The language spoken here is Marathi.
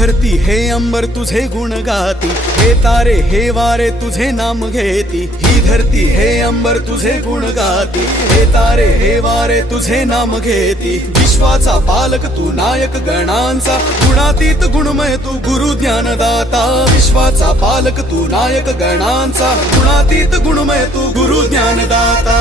धरती हे अंबर तुझे गुण गाती, हे तारे हे वारे तुझे नाम घेती। ही धरती हे अंबर तुझे गुण गाती, हे तारे हे वारे तुझे नाम घेती। विश्वाचा पालक तू नायक गणांचा, गुणातीत गुणमय तू गुरु ज्ञानदाता। विश्वाचा पालक तू नायक गणांचा, गुणातीत गुणमय तू गुरु ज्ञानदाता।